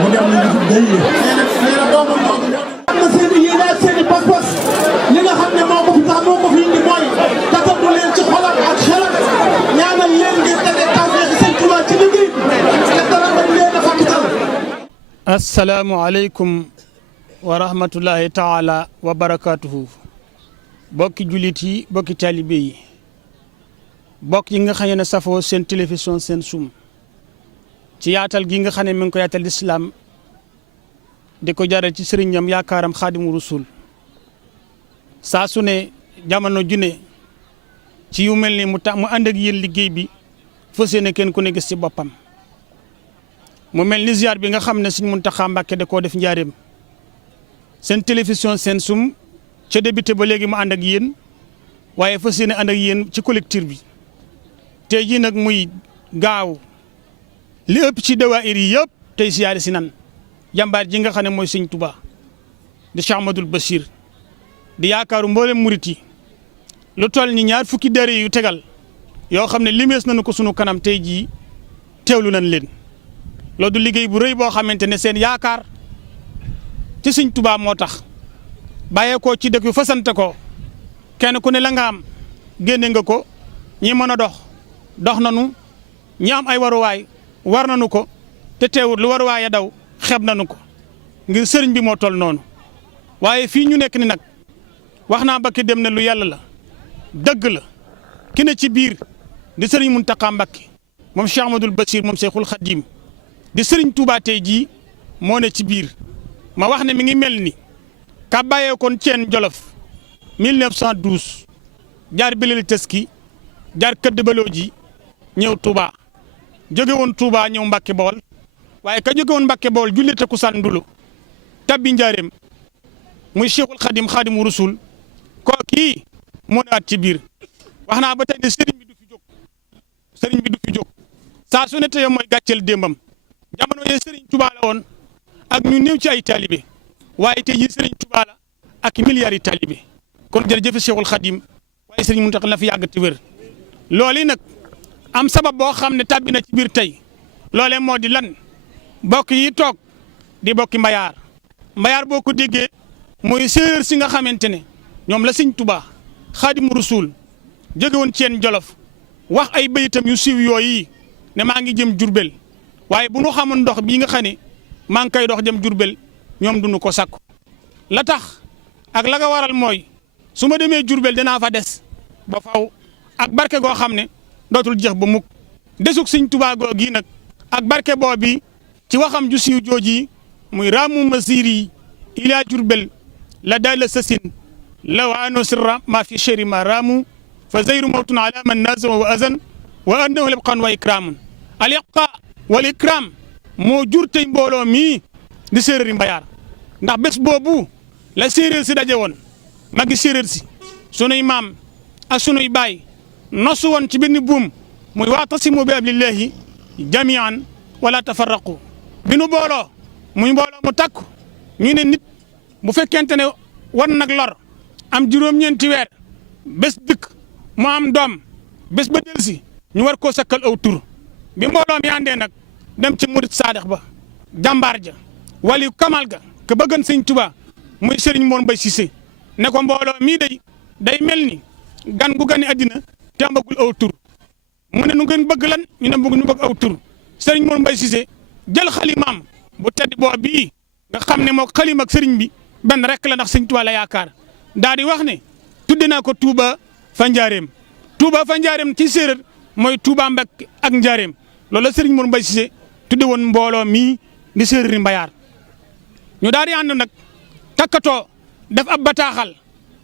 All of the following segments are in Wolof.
mu dem nañu ko day nee na doomam am na seen i yéene ak seen i pas-pas li nga xam ne moo ko fi tax moo ko fi indi mooy tatandu leen ci xolam ak xelam ñaanal leen ngeen tege tawfeex Sëñ Tuubaa ci liggéey te dara bañ leen a fàttal. assalaamu aleykum wa rahmatullahi taala wa barakaatuhu. bokki jullit yi bokki taalibe yi bokk yi nga xam ne safoo seen télévision seen sum ci yaatal gi nga xam ne mi ngi ko yaatal lislaam di ko jaaree ci sëriñam yaakaaram xaadimu rasul saa su ne jamono ju ne ci yu mel ni mu tax mu ànd ak yéen liggéey bi fas yéene kenn ku ne gis ci boppam mu mel ni ziar bi nga xam ne Sëriñ Muntaxa Mbàkke da koo def njaareem seen télévision seen sum ca débuté ba léegi mu ànd ak yéen waaye fas yéene ànd ak yéen ci collectif bi tey jii nag muy gaaw li ëpp ci dawaayir yi yëpp tey siyaare si nan jàmbaar ji nga xam ne mooy Sëñ Tuubaa di Cheikh Ahmadoul Bachir di yaakaaru mboolem murit yi lu toll ni ñaar fukki dare yu tegal yoo xam ne limees nañu ko sunu kanam tey jii teewlu nañ leen loolu du liggéey bu rëy boo xamante ne seen yaakaar ci Sëñ Tuubaa moo tax bàyyeekoo ci dëkk yu fasante ko kenn ku ne la nga am génne nga ko ñi mën a dox nanu ñi am ay waruwaay war nanu ko te teewut lu waruwaay a daw xeeb nanu ko ngir sëriñ bi moo toll noonu waaye fii ñu nekk ni nag wax naa ba ki dem ne lu yàlla la dëgg la ki ne ci biir di sëriñ Muntaxa Mbàkke moom Cheikh Ahmadoul Bachir moom Cheikhul Khadim di sëriñ Touba tey jii moo ne ci biir ma wax ne mi ngi mel ni ka bàyyee kon Ceen Jolof 1912 jaar Belel Teski jaar Këdd Balooji ñëw Touba jóge woon Touba ñëw Mbàkke Bawol waaye ka jóge woon Mbàkke Bawol julli takkusaan ndulu tabbi njaareem muy Cheikhul Khadim Khadimu Rasul kii moo naat ci biir wax naa ba tey ne sëriñ bi du fi jóg saa su ne tey mooy gàcceel démbam jamono yee sëriñ Touba la woon ak ñu néew ci ay taalibe waaye tey jii sëriñ Touba la ak milliards yi taalibe kon jërëjëf Cheikhul Khadim waaye sëriñ Muntaxa la fi yàgg te wér loolu nag am sabab boo xam ne tàbbi na ci biir tey loolee moo di lan bokk yi toog di bokki mbayaar boo ko déggee mooy séeréer si nga xamante ne ñoom la Sëñ Tuubaa Xaadimu Rasuul jóge woon Ceen Jolof wax ay bayitam yu siiw yooyu ne maa ngi jëm Jurbel waaye bu nu xamoon ndox bii nga xam ne maa ngi koy dox jëm Jurbel ñoom duñu ko sakku la tax ak la nga waral mooy su ma demee Jurbel danaa fa des ba faw ak barke goo xam ne dootul jeex ba mukk desug Sëñ Tuubaa goo gii nag ak barke boobi ci waxam ju siiw jooji muy raamu masiri ila Jurbel la daal la sasin law ano sirra ma fi cheri ma raamu fa zeyru mawtun ala man nazama wa azan wa annahu libqan wa ikramun al iqa wal ikram moo jur tey mbooloo mii di séeréeri mbayaar ndax bés boobu la séeréer si daje woon magi séeréer si sunuy maam ak sunuy baay nosu woon ci benn buum muy waatasimu bi hablillahi jamian wala tafarraqu bi nu booloo muy mbooloo mu takku ñu ne nit bu fekkente ne wan nag lor am juróom-ñeenti weer bés dëkk mu am doom bés ba delsi ñu war koo sakkal aw tur bi mbooloo mi àndee nag dem ci murit saadix ba jàmbaar ja wali kamal ga ke bëggan Sëñ Tuubaa muy Sëriñ Mor Mbay Sise ne ko mbooloo mii day mel ni gan gu gane àddina te amagul aw tur mu ne nu ngeen bëgg lan ñu ne ñu bëgg aw tur Sëriñ Mor Mbay Sise jël xalimaam bu tedd boo bii nga xam ne moo xalim ak sëriñ bi benn rek la ndax Sëñ Tuubaa la yaakaar daa di wax ne tudde naa ko Touba fa Njaareem Touba fa Njaareem ci séeréer mooy Touba Mbàkke ak Njaareem loolu la Sëriñ Mor Mbay Sise tudde woon mbooloo mii di séeréeri mbayaar ñu daal di ànd nag takkatoo def ab bataaxal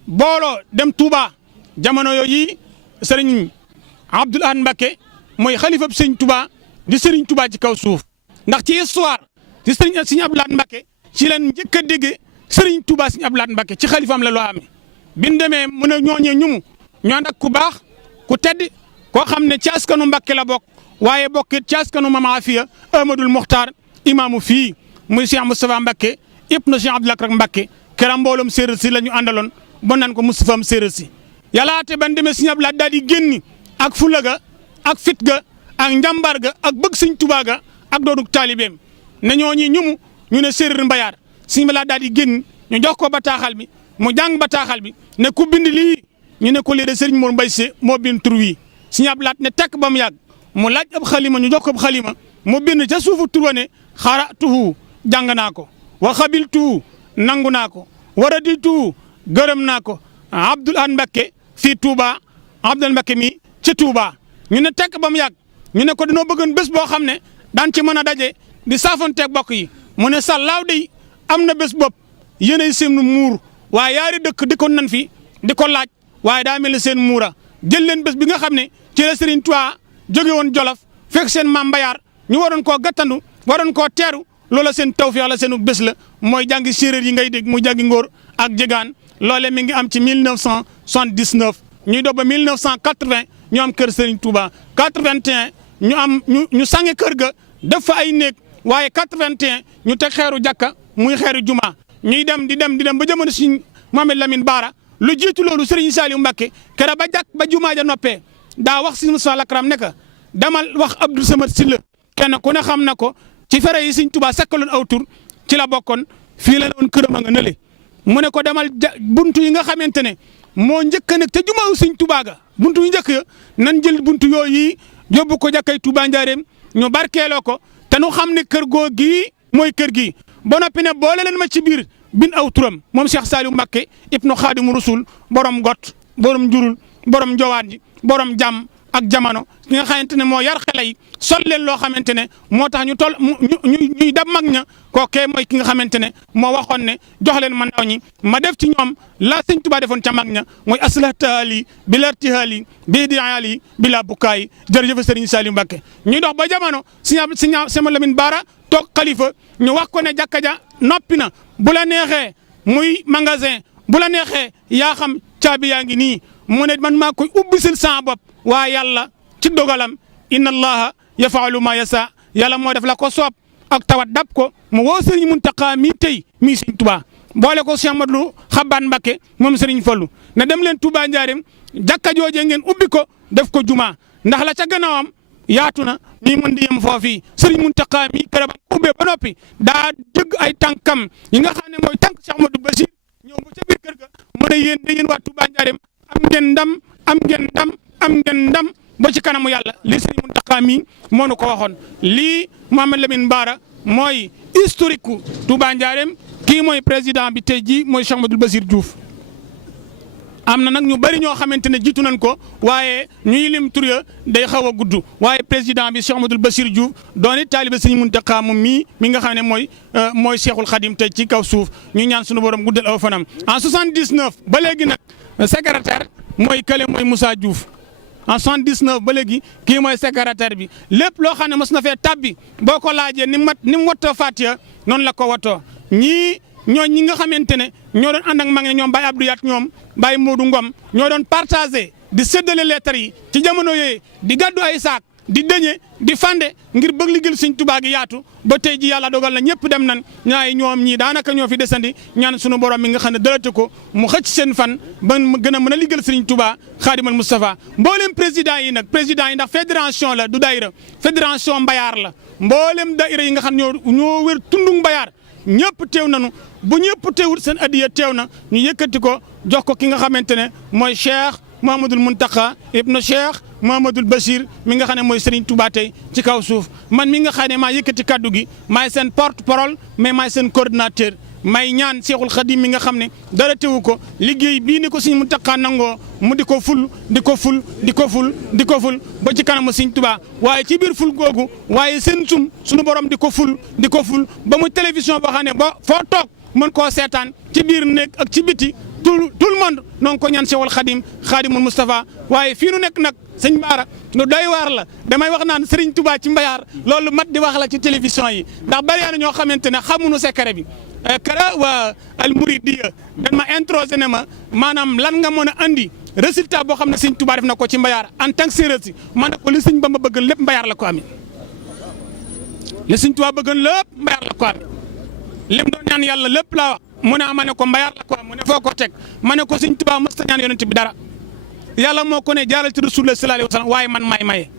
booloo dem Touba jamono yooyu Sëriñ Abdul Ahad Mbàkke mooy xalifab Sëñ Touba di Sëriñ Touba ci kaw suuf ndax ci histoire ci Sëriñ Abdul Ahad Mbàkke ci leen njëkk a déggee Sëriñ Touba Sëriñ Abdul Ahad Mbàkke ci xalifaam la loo amee bi ñu demee mu ne ñooñee ñumu ñoo nag ku baax ku tedd koo xam ne ci askanu Mbàkke la bokk waaye bokkit ci askanu Maam Afiya Ahmadul Muxtaar imaamu fii muy Cheikh Moustapha Mbàkke ibnu Cheikh Abdul Akram Mbàkke keram mbooloom séeréer si la ñu àndaloon ba naan ko Moustapha am séeréer si yàllaate ban demee Sëriñ Abdul Ahad daal di génni ak fula ga ak fit ga ak njàmbaar ga ak bëgg Sëñ Tuubaa ga ak doonuk taalibeem ne ñooñi ñumu ñu ne séeréer mbayaar sëñ Abdou Lahad daal di génn ñu jox ko bataaxal bi mu jàng bataaxal bi ne ku bind lii ñu ne ko lii de Serigne Mor Mbaye Sy moo bind tur wi sëñ Abdou Lahad ne tekk ba mu yàgg mu laaj ab xalima ñu jox ko ab xalima mu bind ca suufu tur wa ne xaratuhu jàng naa ko wa xabiltuhu nangu naa ko wa radituhu gërëm naa ko Abdoul Ahad Mbacké fii Touba Abdoul Mbacké mi ci Touba ñu ne tekk ba mu yàgg ñu ne ko dañoo bëggoon bés boo xam ne daan ci mën a daje di saafonteeg bokk yi mu ne sàllaaw de am na bés bopp yéenay seen muur waaye yaari dëkk di ko nan fi di ko laaj waaye daa mel ne seen muura jël leen bés bi nga xam ne ci la Serigne Touba jóge woon Jolof fekk seen maam Mbayaar ñu waroon koo gàttandu waroon koo teeru loola seen tawfeex la seenu bés la mooy jàngi séeréer yi ngay dégg muy jàngi ngóor ak jegaan loole mi ngi am ci 1979 ñuy doog ba 1980 ñu am kër Serigne Touba 81 ñu sange kër ga def fa ay néeg waaye 81 ñu teg xeeru jàkka muy xeeru juma ñuy dem di dem ba jamono Serigne Mohamed Lamine Bara lu jiitu loolu Serigne Saliou Mbacké kera ba jàkk ba jumaa ja noppee daa wax si Moussa Lakram ne ka damal wax Abdou Samad Sylla kenn ku ne xam na ko ci fere yi Serigne Touba sakkaloon aw tur ci la bokkoon fii la woon këram a nga nële mu ne ko demal buntu yi nga xamante ne moo njëkk a nekk te jumaawu Serigne Touba ga buntu yu njëkk ya nan jël buntu yooyu yóbbu ko jàkkay Touba Njaareem ñu barkeeloo ko te nu xam ne kër goo gii mooy kër gii ba noppi ne boole leen ma ci biir bin aw turam moom Cheikh Saliou Mbacké ibnu Xaadimu Rasul borom got borom njurul borom njowaan ji borom jàmm ak jamono ki nga xamante ne moo yar xale yi sol leen loo xamante ne moo tax ñu toll ñuy dab mag ña kookee mooy ki nga xamante ne moo waxoon ne jox leen ma ndaw ñi ma def ci ñoom la Sëñ Tuubaa defoon ca mag ña mooy aslahtaali bila irtihaali bi diaali bila bukkaay jërëjëf Serigne Saliou Mbacké ñuy dox ba jamono Sëñ Lamine Bara toog xalifa ñu wax ko ne jàkka ja noppi na bu la neexee muy magasin bu la neexee yaa xam caabi yaa ngi nii mu ne man maa koy ubbisil sama bopp waa yàlla ci dogalam inna allaha yafaalu ma yasa yàlla moo def la ko soob ak tawat dab ko mu woo Serigne Mountakha mii tey mii Serigne Touba boole ko Cheikh Amadou Xabaan Mbacké moom Serigne Fallou ne dem leen Touba Njaareem jàkka jooje ngeen ubbi ko def ko juma ndax la ca gannaawam yaatu na ñuy mën di yem foofii Serigne Mountakha mii kër ba ubbee ba noppi daa jëgg ay tànkam yi nga xam ne mooy tànk Cheikh Amadou Bachir ñëw ba ca biir kër ga mu ne yéen da yéen waa Touba Njaareem am ngeen ndam am ngeen ndam am ngeen ndam ba ci kanamu yàlla lii Serigne Mountakha mii moo nu ko waxoon lii Mohamed Lamine Bara mooy historique ku Touba Njaareem kii mooy président bi tey jii mooy Cheikh Amadou Bassir Diouf am na nag ñu bëri ñoo xamante ne jiitu nañ ko waaye ñuy lim tur ya day xaw a gudd waaye président bi Cheikh Amadou Bassir Diouf doon it taalibe Serigne Mountakha moom mii mi nga xam ne mooy Cheikhul Khadim tey ci kaw suuf ñu ñaan sunu borom guddal aw fanam en 79 ba léegi nag secrétaire mooy kële mooy Moussa Diouf en 79 ba léegi kii mooy secrétaire bi lépp loo xam ne mos na fee tabbi boo ko laajee ni mu wattoo Fatiha noonu la ko wattoo ñii ñi nga xamante ne ñoo doon ànd ak mag ñoom Baye Abdou Yat ñoom Baye Modou Ngom ñoo doon partagé di séddale lettres yi ci jamono yooyu di gàddu ay saak di dëñe di fande ngir bëgg liggéeyal Sëñ Tuubaa gi yaatu ba tey ji yàlla dogal na ñëpp dem nan ñaay ñoom ñii daanaka ñoo fi desandi ñaan sunu borom mi nga xam ne dërate ko mu xëcc seen fan ba gën a mën a liggéeyal Sëriñ Tuubaa Xaadimal Mustafa mboolem président yi nag président yi ndax fédération la du daayira fédération Mbayaar la mboolem daayira yi nga xam ñoo wër tundung Mbayaar ñëpp teew nañu bu ñëpp teewul seen addiya teew na ñu yëkkati ko jox ko ki nga xamante ne mooy Cheikh Mouhamadoul Mountakha ibnu Cheikh Mouhamadoul Bachir mi nga xam ne mooy Serigne Touba tey ci kaw suuf man mi nga xam ne maa yëkkati kaddu gi maay seen porte parole mais maay seen coordinateur may ñaan Cheikhul Khadim mi nga xam ne dara teewu ko liggéey bii ni ko Serigne Mountakha nangoo mu di ko ful ba ci kanamu Serigne Touba waaye ci biir ful googu waaye seen sunu borom di ko ful ba mu télévision boo xam ne ba foo toog mën koo seetaan ci biir néeg ak ci biti tout le monde noo ko ñaan Cheikhul Khadim Khadimul Moustapha waaye fii nu nekk nag sëñ Bara lu doy waar la damay wax naan Serigne Touba ci Mbayaar loolu mat di wax la ci télévision yi ndax bari na ñoo xamante ne xamuñu secret bi kara waa al Mouridiya dañ ma introsé ne ma maanaam lan nga mën a andi résultat boo xam ne sëñ Touba def na ko ci Mbayaar en tant que séeréer si ma ne ko li sëñ Bamba bëgg lépp Mbayaar la ko amee li sëñ Touba bëgg lépp Mbayaar la ko amee lim doon ñaan yàlla lépp laa wax mu ne ma ne ko Mbayaar la ko am mu ne foo ko teg ma ne ko sëñ Touba mës ta ñaan yonent bi dara yàlla moo ko ne jaaral ci Rasulullah sallallahu alayhi wa sallam waaye man maay maye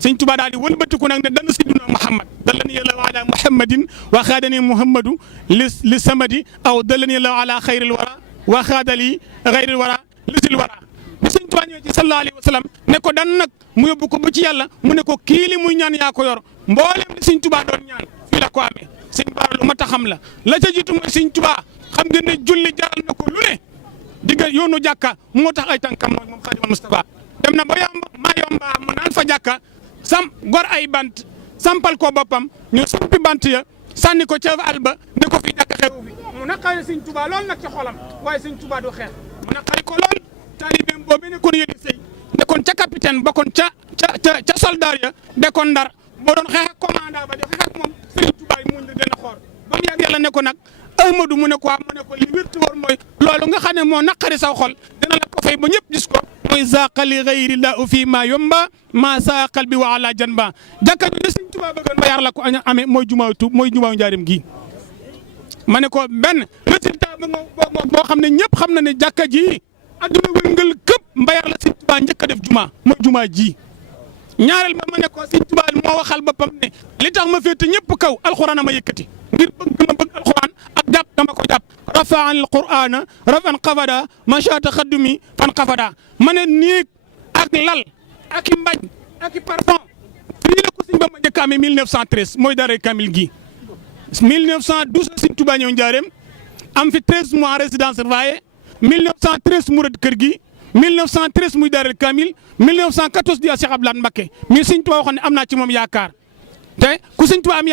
sëñ Tuubaa daal di wëlbatiku nag ne dana sayyiduna Muhammad dallani yàlla ala Muhammadin wa xaadani Muhammadu li samadi aw dallani yàlla ala xayril wara wa xaadali xayril wara lisil wara bi sëñ Tuubaa ñëwee ci sallallahu alayhi wa sallam ne ko dan nag mu yóbbu ko ba ci yàlla mu ne ko kii li muy ñaan yaa ko yor mboolem li sëñ Tuubaa doon ñaan fii la ko amee sëñ Bara lu mat a xam la ca jiitu mooy sëñ Tuubaa xam ngeen ne julli jaral na ko lu ne digga yoonu jàkka moo tax ay tànkam moom Xaadimal Mustafa dem na ba yomba mu naan fa jàkka gor ay bant sampal ko boppam ñu sampi bant ya sànni ko ca àll ba ne ko fi jàkka xew bi mu naqari sëñ Tuubaa lool nag ci xolam waaye sëñ Tuubaa du xeex mu naqari ko lool taalibeem boobu ne ko yëdi sëy nekkoon ca capitaine bokkoon ca soldat ya dekkoon Ndar moo doon xeex ak commandant ba di xeex ak moom sëñ Tuubaa yi muñ la gën a xool ba mu yàgg yàlla ne ko nag Ahmadu mu ne ko mu ne ko li wér te wóor mooy loolu nga xam ne moo naqari saw xol dina la ko fay ba ñëpp gis ko mooy zaqali gayri la u fii ma yomba ma saqal bi wa ala janba jàkka ji sëñ Tuubaa bëggoon ba yar la ko amee mooy jumaaw njaarim gi ma ne ko benn résultat bi boo xam ne ñëpp xam na ne jàkka ji adduna wëngal këpp mbayar la sëñ Tuubaa njëkk a def mooy jumaa ji ñaareel ba ma ne ko sëñ Tuubaa moo waxal boppam ne li tax ma féete ñëpp kaw alxuraan ma yëkkati ngir bëgg ma bëgg alxuraan ak jàpp dama ko jàpp rafa'an alqur'ana raf'an qafada mashata xaddumi fan qafada ma ne néeg ak lal ak i mbañ ak i parfum fii la ko sëñ Bamba njëkk a amee 1913 mooy daaray kamil gi 1912 sëñ Tuubaa ñëw njaareem am fi 13 mois résidence surveillée 1913 mu rëdd kër gi 1913 muy daaray kamil 1914 di Cheikh Abdoulaye Mbacké mi sëñ Tuubaa waxoon ne am naa ci moom yaakaar te ku sëñ Tuubaa am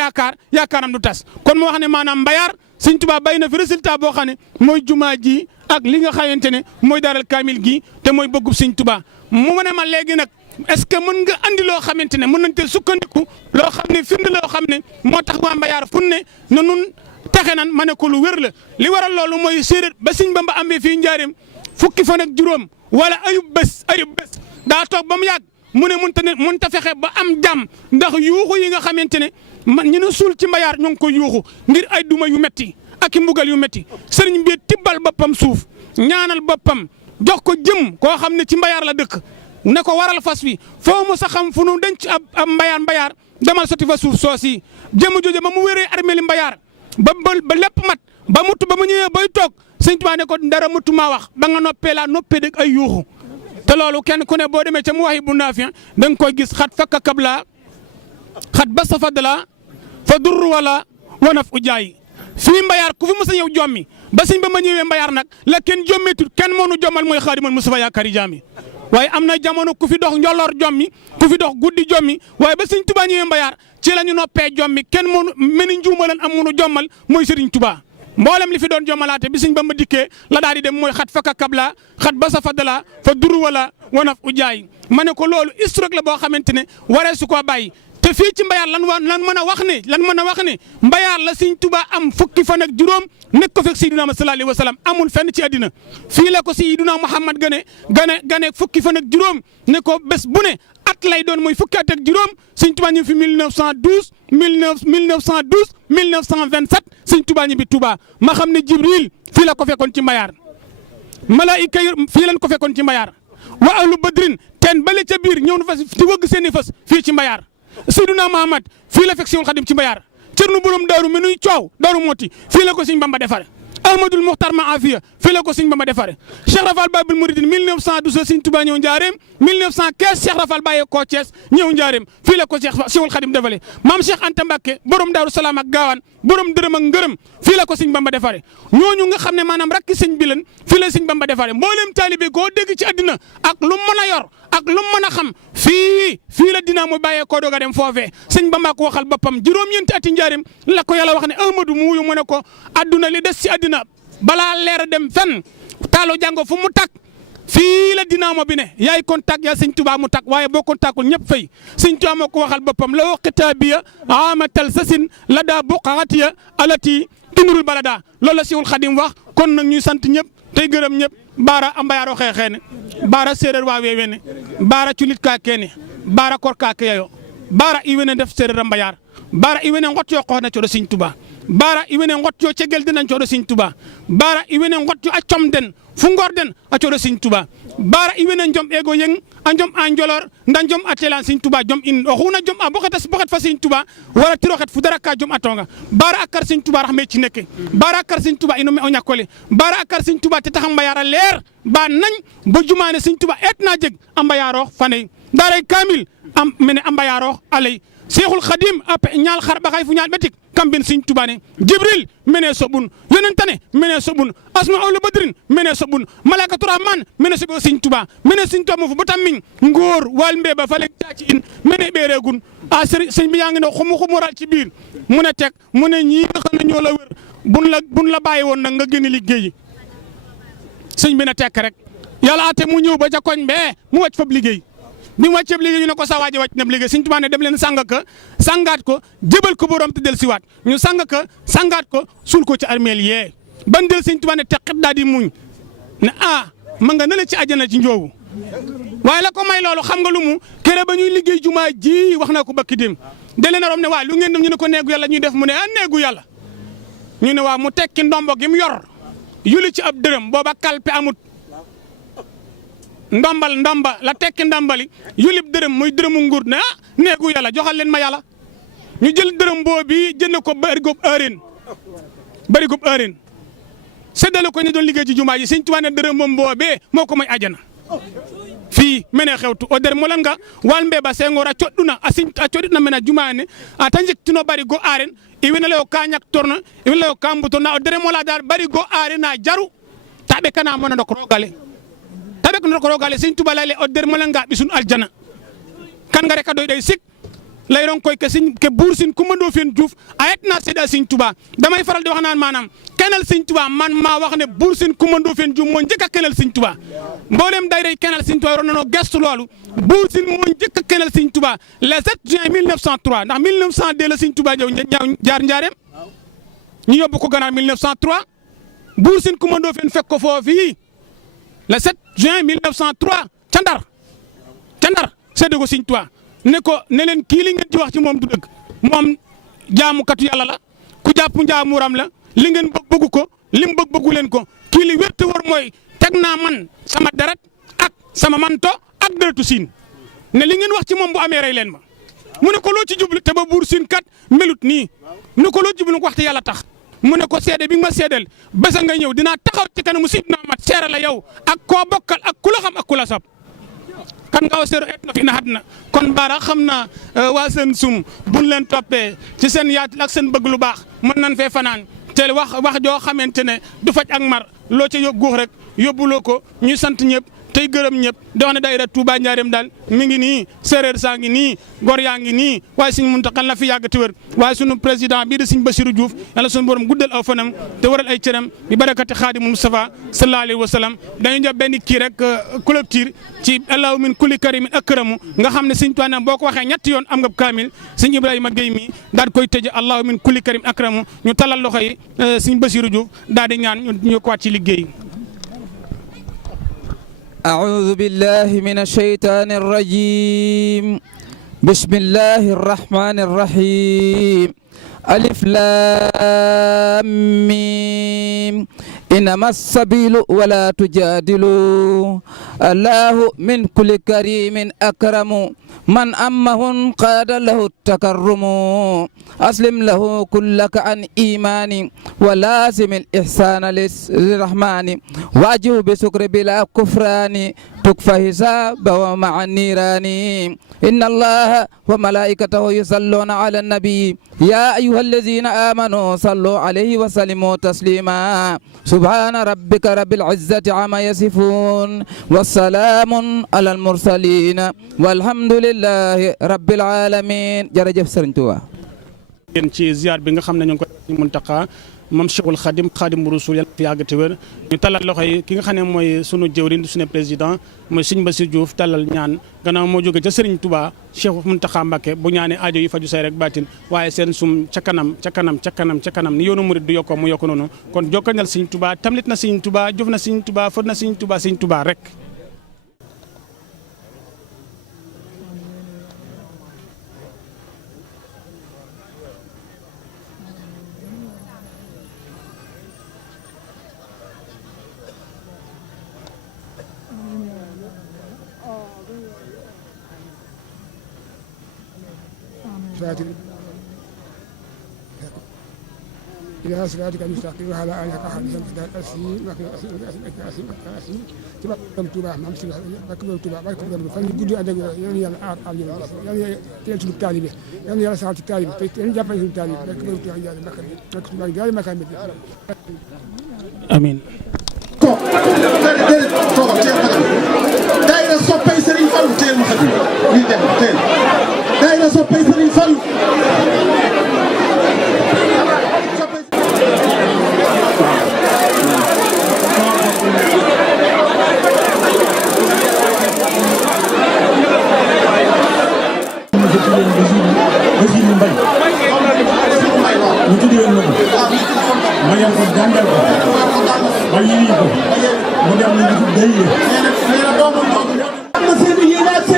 yaakaaram du tas kon moo wax ne maanaam mbayaar sëñ Tuubaa bay na fi résultat boo xam ne mooy jumaa ji ak li nga xamante ne mooy daaral kaamil gi te mooy bëggub sëñ Tuubaa mu ne ma léegi nag est-ce que mën nga andi loo xamante ne mën nañ te sukkandiku loo xam ne firnde loo xam ne moo tax waa mbayaar fu ne na nun texe nan ma ne ko lu wér la li waral loolu mooy séeréer ba sëñ Bamba amee fii njaareem fukki fan ak juróom wala ayub bés daa toog ba mu yàgg mu ne mënut a fexe ba am jàmm ndax yuuxu yi nga xamante ne man ñu ne suul ci mbayaar ñoo ngi ko yuuxu ngir ay duma yu metti ak i mbugal yu metti sëriñ bi tibbal boppam suuf ñaanal boppam jox ko jëm koo xam ne ci mbayaar la dëkk ne ko waral fas wi foo mu sa xam fu nu denc ab mbayaar demal sotti fa suuf soosi jëm jooju ba mu wéree armée li mbayaar ba lépp mat ba mu ñëwee bay toog sëñ Tuubaa ne ko dara mutuma wax ba nga noppee dëgg ay yuuxu te loolu kenn ku ne boo demee ca mu waxi bu naafi da nga koy gis xat fakka kabla xat ba sa fadla fa dur wala wanaf u jaay fii mbayaar ku fi mos a ñëw jommi ba sëñ ba ma ñëwee mbayaar nag la kenn jommeetul kenn moonu jommal mooy Xaadimal Mustafaa yaakaari jaami waaye am na jamono ku fi dox njolloor jommi ku fi dox guddi jommi waaye ba sëñ Tuubaa ñëwee mbayaar ci la ñu noppee jommi kenn moonu meni njuumalan am munu jommal mooy Sëriñ Tuubaa mboolem li fi doon jommalaate bi sëñ Bamba dikkee la daal di dem mooy xat fakka kabla xat ba sa fadla fa dur wala wanaf u jaay ma ne ko loolu historique la boo xamante ne waree su koo bàyyi te fii ci mbayaar lan mën a wax ne mbayaar la sëñ Tuubaa am fukki fan ak juróom nekk ko fekk Seydina Muhammad sallallahu alayhi wa sallam amul fenn ci àddina fii la ko Seydina Muhammad gane fukki fan ak juróom ne ko bés bu ne at lay doon mooy fukki at ak juróom sëñ Tuubaa ñu fi 1912 1927 sëñ Tuubaa ñu bi Tuubaa ma xam ne Jibril fii la ko fekkoon ci mbayaar malaayika yi fii lañ ko fekkoon ci mbayaar wa ahlu badrin teen bale ca biir ñëw na fas ci wëgg seeni fas fii ci mbayaar Seydina Muhammad fii la fekk Seexul Xadim ci mbayaar Cerno borom daaru mi nuy coow daaru mooti fii la ko sëñ Bamba defare Ahmadul Muxtar ma afiya fii la ko sëñ Bamba defare Cheikh Rafal Babul Mouridine 1912 sëñ Tuubaa ñëw njaareem 1915 Cheikh Rafal bàyyee koo Thiès ñëw njaareem fii la ko Seexul Xadim defale maam Cheikh Anta Mbàkke borom daaru salaam ak gaawaan borom dërëm ak ngërëm fii la ko sëñ Bamba defare ñooñu nga xam ne maanaam rakki sëñ bi leen fii la sëñ Bamba defare mbooleem taalibe koo dégg ci àddina ak lu mën a yor ak lu mën a xam fii la dinaa mu bàyyee koo doog a dem foofee sëñ Bamba ko waxal boppam juróom-ñeenti ati njaareem la ko yàlla wax ne Ahmadu mu wuyu mu ne ko adduna li des ci àddina balaa leer a dem fenn taalo jàngo fu mu tak fii la dinaamo bi ne yaay contact yaa sëñ Tuubaa mu tak waaye boo contactul ñëpp fay sëñ Tuubaa moo ko waxal boppam la xitaabiya amatal sasin la daa buqaatiya alati tunurul balada loolu la Seexul Xadim wax kon nag ñuy sant ñëpp tey gërëm ñëpp baara a mbayaaro xeexeene baara séeréer waa weewene baara culit kaa keene baara kor kaa keeyo baara i wene def séeréer a mbayaar baara i wene ngot yoo xoox na coodo sëñ Tuubaa baara i wene ngot yo cegel den a cooɗo sëñ Tuubaa baara i wene ngot yo a com den fu ngorden a coɗo Serigne Touba bara i wene jom ego yeng a jom a njolor nda jom a telan Serigne Touba jom in o xuna jom a boxet fa Serigne Touba wala tiroxet fu dara ka jom a tonga bara a kar Serigne Touba raxme ci nekke bara a kar Serigne Touba ino me o ñakole bara a kar Serigne Touba te taxa mbayara leer ba nañ bo jumaane Serigne Touba et na jeg a mbayaroox faney daaray kamil am mene a mbayaroox a lay Cheikhul Khadim a ñaal xar ɓaxay fu ñaal ɓetik kambin Serigne Touba ne Jibril mene soɓun yonentane mene soɓun asmaul badrin mene soɓun malakatul rahman mene soɓo Serigne Touba mene Serigne Touba mo fo botam miñ ngóor wal mbeba fale taci in mene ɓeregun a sëñ bi yaa ngi ne xumu ci biir mu ne teg mu ne ñii nga xam ne ñoo la wër buñ la bàyyi woon nag nga génn liggéeyi sëñ bi ne tekk rek yàlla ate mu ñëw ba ca koñ bee mu wàcc fab liggéey bi mu wàccee liggéey ñu ne ko sa waaji wàcc na liggéey Serigne Touba ne dem leen sangaat ko jébal ko borom te del siwaat ñu sangaat ko suul ko ci armeel yee ban del Serigne Touba ne teqet daal di muñ ne ma nga nale ci àjjana ci njoowu waaye la ko may loolu xam nga lu mu kere ba ñuy liggéey jumaa ji wax na ko bakki dem de leen a rom ne waa lu ngeen dem ñu ne ko neegu yàlla ñuy def mu ne neegu yàlla ñu ne waa mu tekki ndombo gi mu yor yuli ci ab dërëm booba kalpe amut ndomba la tekki ndombali yulib dërëm muy dërëmu nguur ne neegu yàlla joxal leen ma yàlla ñu jël dërëm boobu jënd ko barigob ërin séddale ko ñu doon liggéey ci jumaa ji Serigne Touba ne dërëm moom boobee moo ko may ajana fii mene xewtu o der molan nga wal mbeba Senghor a coɗɗuna a coɗitna mena jumaane a ta jiktino barigo aren i wina layo ka ñak torna i wina layo ka mbutorna o dere mola dar barigo aren a jaru ta ɓekana mona ndok rogale Serigne Touba lay le o der molan nga ɓisun aljana kan nga rek a doy ɗay sik layron koy ke buur sin Coumba Ndoffène Diouf a etna seeɗa Serigne Touba damay faral di wax naan maanaam kenal Serigne Touba man maa wax ne buur sin Coumba Ndoffène Diouf moo njëkk a kenal Serigne Touba mboolem day day kenal Serigne Touba waroon nañoo gestu loolu buur sin moo njëkk a kenal Serigne Touba le 7 juin 1903 ndax 1902 la Serigne Touba ñëw jaar njaareem ñu yóbbu ko gannaaw 1903 buur sin Coumba Ndoffène fekk ko foofii le 7 juin 1903 ca Ndar séddee ko Serigne Touba ne leen kii li ngeen ci wax ci moom du dëgg moom jaamukatu yàlla la ku jàpp njaamuram la li ngeen bëgg ko li mu bëggu leen ko kii li wér te wóor mooy teg naa man sama deret ak sama manto ak deretu siin ne li ngeen wax ci moom bu amee rey leen ma mu ne ko loo ci jublu te ba buur siin kat melut nii mu ne ko loo jublu ko wax te yàlla tax mu ne ko seede bi nga ma seedeel bés nga ñëw dinaa taxaw ci kanamu Sidna Ahmad seere la yow ak koo bokkal ak ku la xam ak ku la sab kan nga seero et na fi na àddina kon bara xam naa waa seen sum buñ leen toppee ci seen yaatal ak seen bëgg lu baax mën nañ fee fanaan te wax joo xamante ne du faj ak mar loo ca yóbbu guux rek yóbbuloo ko ñu sant ñëpp tey gërëm ñëpp di wax ne daayira Touba Njaareem daal mi ngi nii séeréer saa ngi nii gor yaa ngi nii waaye Serigne Mountakha la fi yàgg te wér waaye sunu président bii di Serigne Bassirou Diouf yàlla sunu borom guddal aw fanam te waral ay cëram bi barakati Xaadimu Mustafa sallallahu alayhi wa sallam dañu jàpp benn kii rek clôture ci allahu min kulli karimin akramu nga xam ne Serigne Touba boo ko waxee ñetti yoon am nga kaamil Serigne Ibrahima Gueye mi daal koy tëje allahu min kulli karim akramu ñu talal loxo yi Serigne Bassirou Diouf daal di ñaan ñu ko waat ci liggéey. أعوذ بالله من الشيطان الرجيم بسم الله الرحمن الرحيم ألف لام ميم إنما السبيل ولا تجادلوا الله من كل كريم أكرم من أمه قاد له التكرم أسلم له كلك عن إيمان ولازم الإحسان للرحمن واجه بسكر بلا كفران تكفى حساب ومع النيران إن الله وملائكته يصلون على النبي يا أيها الذين آمنوا صلوا عليه وسلموا تسليما سبحان ربك رب العزة عما يصفون والسلام على المرسلين والحمد لله رب العالمين jërëjëf Serigne Touba. ci ziar bi nga xam ne ñu ngi ko Mountakha moom Cheikhul Khadim Khadimu Rasul yàlla fi yàgg te wér ñu talal loxo yi ki nga xam ne mooy sunu jëwriñ sunu président mooy Serigne Bassirou Diouf talal ñaan gannaaw moo jóge ca Serigne Touba Cheikh Mountakha Mbacké bu ñaanee aajo yi faju say rek baatin waaye seen sum ca kanam ni yoonu murid du yokkoo mu yokk noonu kon jokkañal Serigne Touba tamlit na Serigne Touba jëf na Serigne Touba fot na Serigne Touba rek. الفاتح إلى صراطك المستقيم وعلى آله حق قدره الأسيم وأسيم تبقى توبا مام سي بكم توبا بكم فني غودي ادك يعني يلا ار يعني تيلت التالي يعني يلا ساعه التالي تي جابي التالي بكم توبا يعني بكم ما غالي ما كان amiin daayira soppay Serigne Fallou teel ma xadi ñu dem teel daayira soppay Serigne Fallou ñu tuddee woon na ko ma yar ko jàngal ko ba yéene ko mu dem na ñu day nee na doomam am na seen yéene